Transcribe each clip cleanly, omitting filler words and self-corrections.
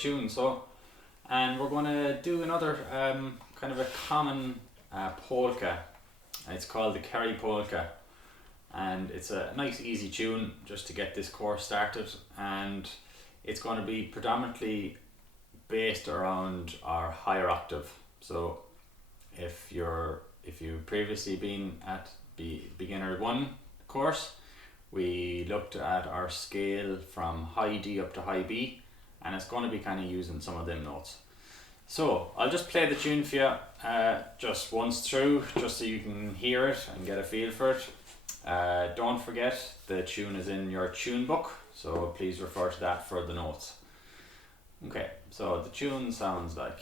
tune. And we're going to do another kind of a common polka. It's called the Kerry Polka, and it's a nice easy tune just to get this course started, and it's going to be predominantly based around our higher octave. So if you've previously been at the beginner 1 course, we looked at our scale from high D up to high B, and it's going to be kind of using some of them notes. So I'll just play the tune for you just once through, just so you can hear it and get a feel for it. Don't forget, the tune is in your tune book, so please refer to that for the notes. Okay, so the tune sounds like...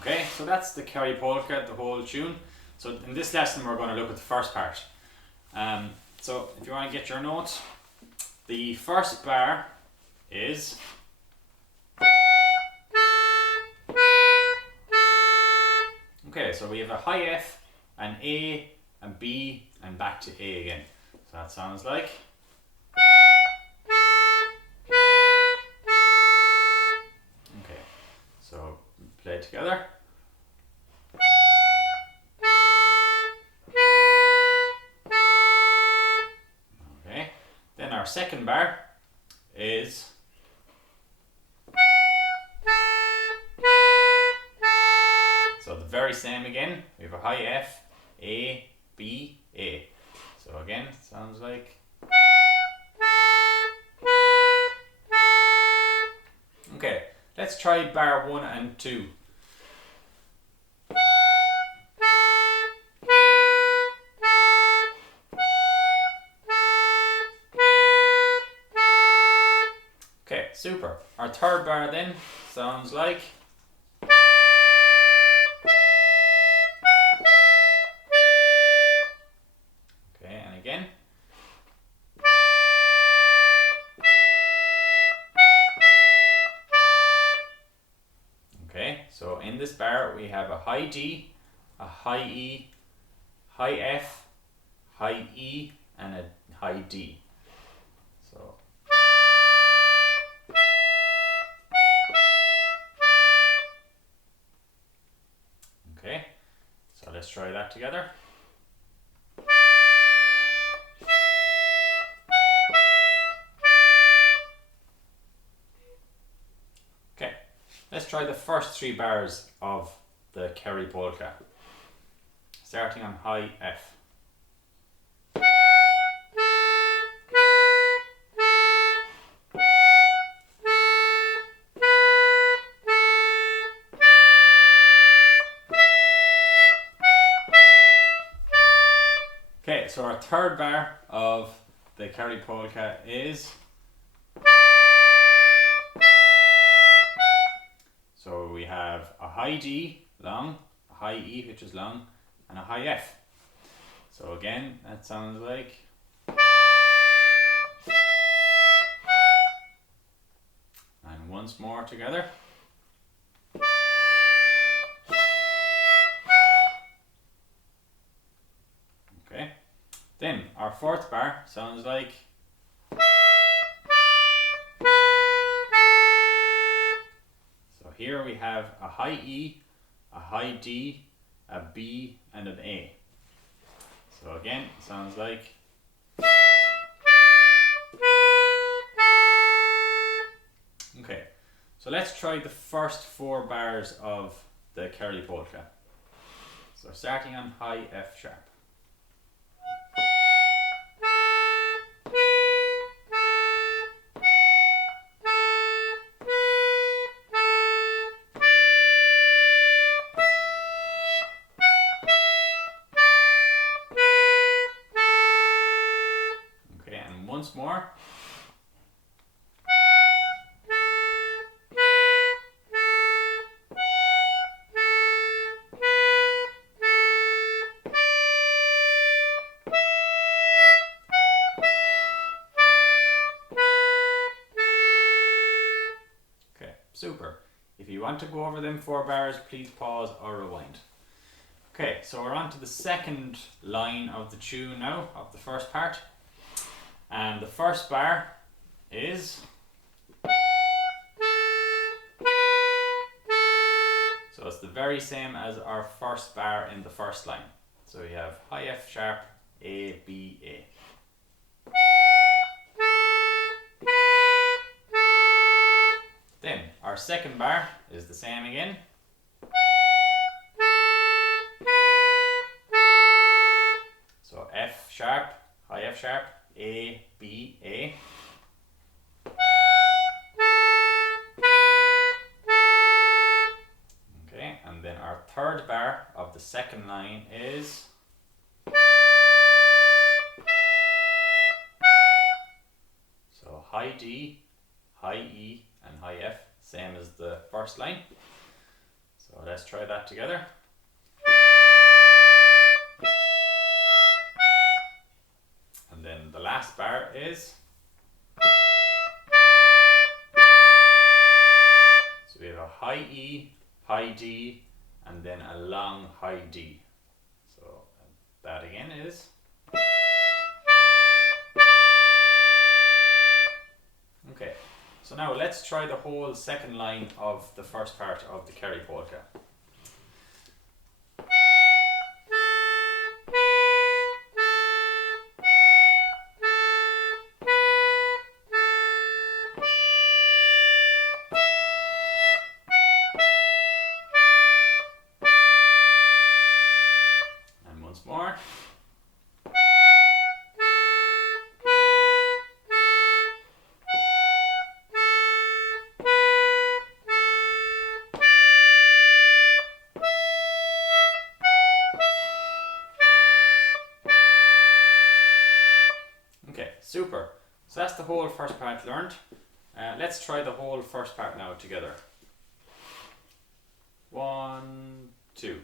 Okay, so that's the Kerry Polka, the whole tune. So in this lesson we're going to look at the first part. So if you want to get your notes, the first bar is... Okay, so we have a high F, an A, and B, and back to A again. So that sounds like... Okay, so play it together. Okay, then our second bar is... So the very same again, we have a high F, A, B, A. So again, it sounds like... Okay, let's try bar 1 and 2. Okay, super. Our third bar then sounds like... Okay, and again. Okay, so in this bar we have a high D, a high E, high F, high E, and a high D. So... Okay, so let's try that together. Okay, let's try the first 3 bars of the Kerry Polka, starting on high F. Okay, so our third bar of the Kerry Polka is... So we have a high D, long, a high E, which is long, and a high F. So again, that sounds like... And once more together. Okay, then our fourth bar sounds like... here we have a high E, a high D, a B and an A. So again, it sounds like. Okay, so let's try the first 4 bars of the Kerry Polka. So starting on high F sharp. Okay, and once more. Super. If you want to go over them 4 bars, please pause or rewind. Okay, so we're on to the second line of the tune now, of the first part. And the first bar is... So it's the very same as our first bar in the first line. So we have high F sharp, A, B, A. Then our second bar is the same again. So F sharp, high F sharp, A, B, A. Okay, and then our third bar of the second line is... So high D, high E, and high F, same as the first line. So let's try that together. And then the last bar is... So we have a high E, high D, and then a long high D. So that again is... Okay. So now let's try the whole second line of the first part of the Kerry Polka. And once more. Super. So that's the whole first part learned. Let's try the whole first part now together. 1, 2.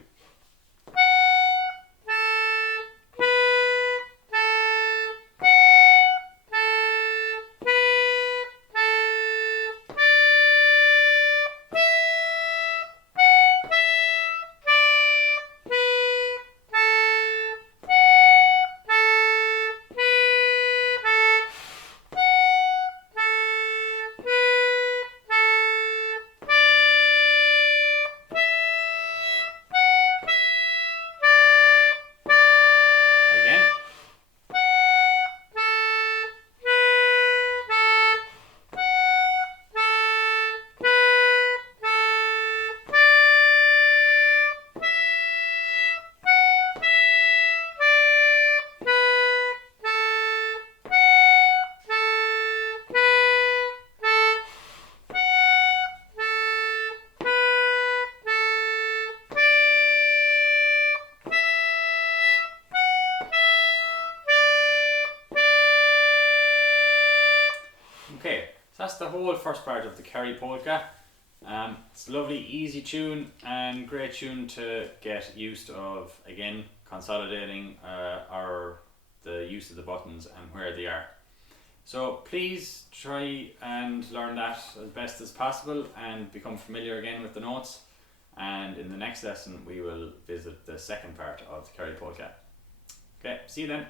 Okay, so that's the whole first part of the Kerry Polka. It's a lovely, easy tune and great tune to get used of, again, consolidating the use of the buttons and where they are. So please try and learn that as best as possible and become familiar again with the notes. And in the next lesson we will visit the second part of the Kerry Polka. Okay, see you then.